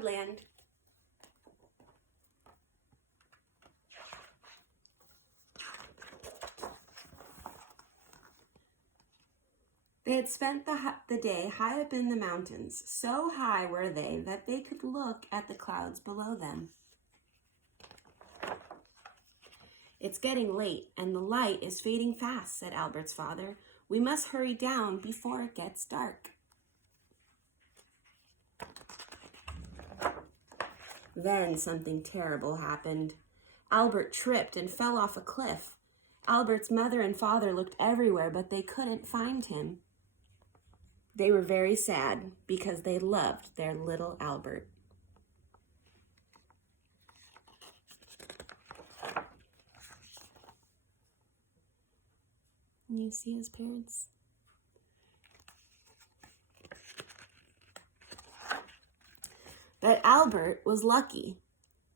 Cloudland. They had spent the day high up in the mountains. So high were they that they could look at the clouds below them. "It's getting late, and the light is fading fast," said Albert's father. "We must hurry down before it gets dark." Then something terrible happened. Albert tripped and fell off a cliff. Albert's mother and father looked everywhere, but they couldn't find him. They were very sad because they loved their little Albert. You see his parents? But Albert was lucky.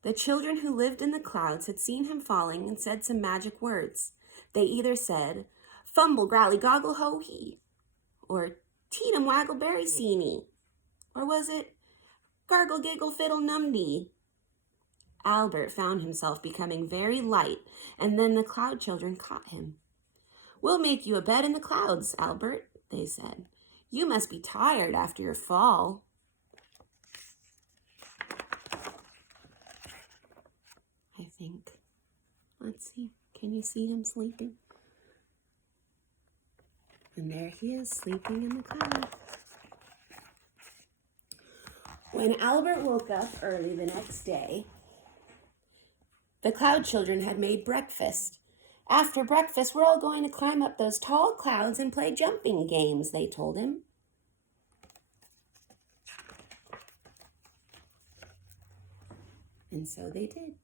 The children who lived in the clouds had seen him falling and said some magic words. They either said, "Fumble, growly, goggle, ho, he," or "Teetum, waggle, berry, seeny," or was it "Gargle, giggle, fiddle, numdee"? Albert found himself becoming very light, and then the cloud children caught him. "We'll make you a bed in the clouds, Albert," they said. "You must be tired after your fall." I think. Let's see. Can you see him sleeping? And there he is, sleeping in the cloud. When Albert woke up early the next day, the cloud children had made breakfast. "After breakfast, we're all going to climb up those tall clouds and play jumping games," they told him. And so they did.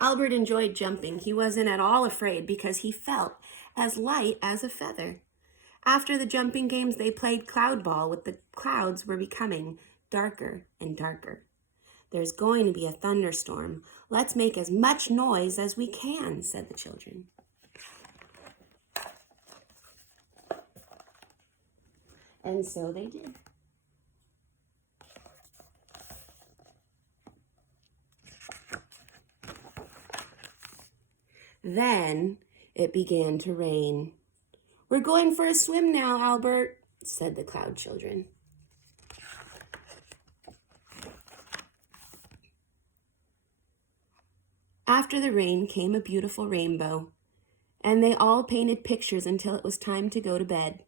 Albert enjoyed jumping. He wasn't at all afraid because he felt as light as a feather. After the jumping games, they played cloud ball with the clouds were becoming darker and darker. "There's going to be a thunderstorm. Let's make as much noise as we can," said the children. And so they did. Then it began to rain. "We're going for a swim now, Albert," said the cloud children. After the rain came a beautiful rainbow, and they all painted pictures until it was time to go to bed.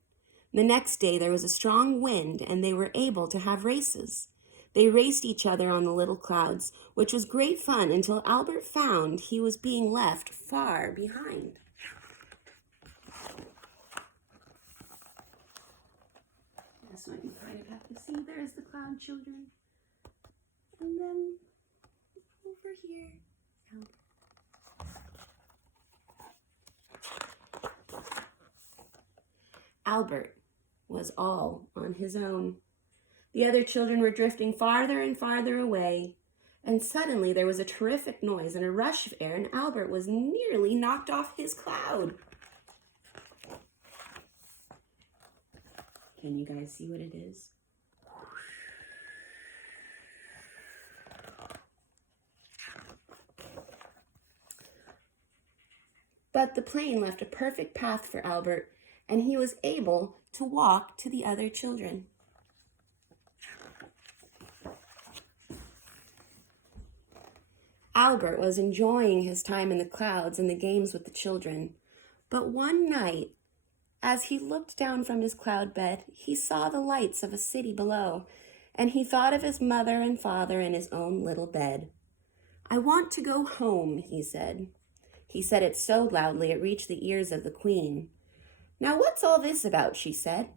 The next day there was a strong wind, and they were able to have races. They raced each other on the little clouds, which was great fun until Albert found he was being left far behind. That's what you kind of have to see. There's the cloud children. And then over here, Albert was all on his own. The other children were drifting farther and farther away, and suddenly there was a terrific noise and a rush of air, and Albert was nearly knocked off his cloud. Can you guys see what it is? But the plane left a perfect path for Albert, and he was able to walk to the other children. Albert was enjoying his time in the clouds and the games with the children. But one night, as he looked down from his cloud bed, he saw the lights of a city below, and he thought of his mother and father in his own little bed. "I want to go home," he said. He said it so loudly it reached the ears of the queen. "Now what's all this about?" she said.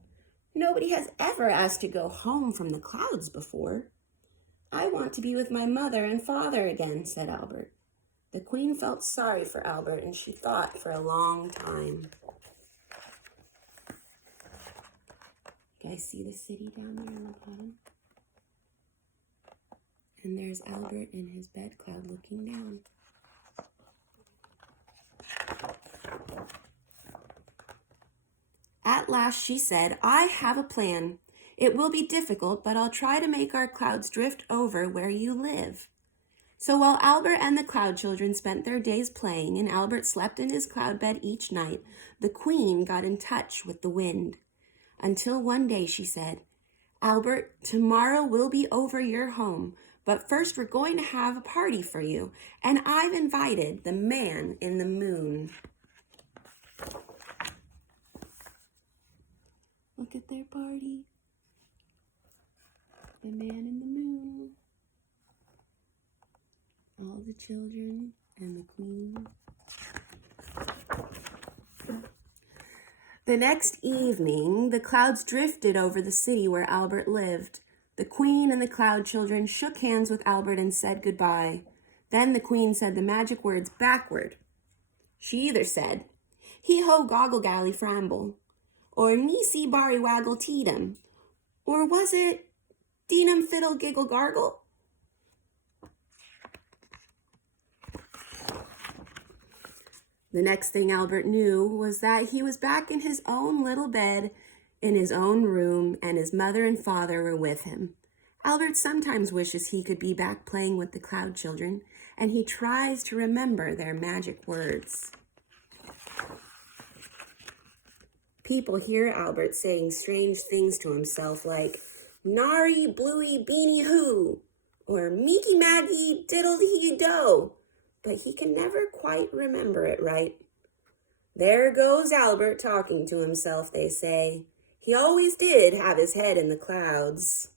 "Nobody has ever asked to go home from the clouds before." "I want to be with my mother and father again," said Albert. The queen felt sorry for Albert, and she thought for a long time. You guys see the city down there on the bottom? And there's Albert in his bed cloud looking down. At last she said, "I have a plan. It will be difficult, but I'll try to make our clouds drift over where you live." So while Albert and the cloud children spent their days playing and Albert slept in his cloud bed each night, the queen got in touch with the wind. Until one day she said, "Albert, tomorrow we'll be over your home, but first we're going to have a party for you, and I've invited the man in the moon." Look at their party. The man in the moon. All the children and the queen. The next evening, the clouds drifted over the city where Albert lived. The queen and the cloud children shook hands with Albert and said goodbye. Then the queen said the magic words backward. She either said, "Hee-ho goggle galley framble," or "Nisi bari waggle teedum," or was it "Deenum fiddle giggle gargle"? The next thing Albert knew was that he was back in his own little bed, in his own room, and his mother and father were with him. Albert sometimes wishes he could be back playing with the cloud children, and he tries to remember their magic words. People hear Albert saying strange things to himself like, "Nari bluey beanie hoo," or "Meeky Maggie diddle dee do," but he can never quite remember it right. There goes Albert talking to himself, they say. He always did have his head in the clouds.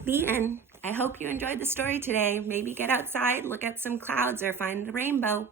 The end. I hope you enjoyed the story today. Maybe get outside, look at some clouds, or find a rainbow.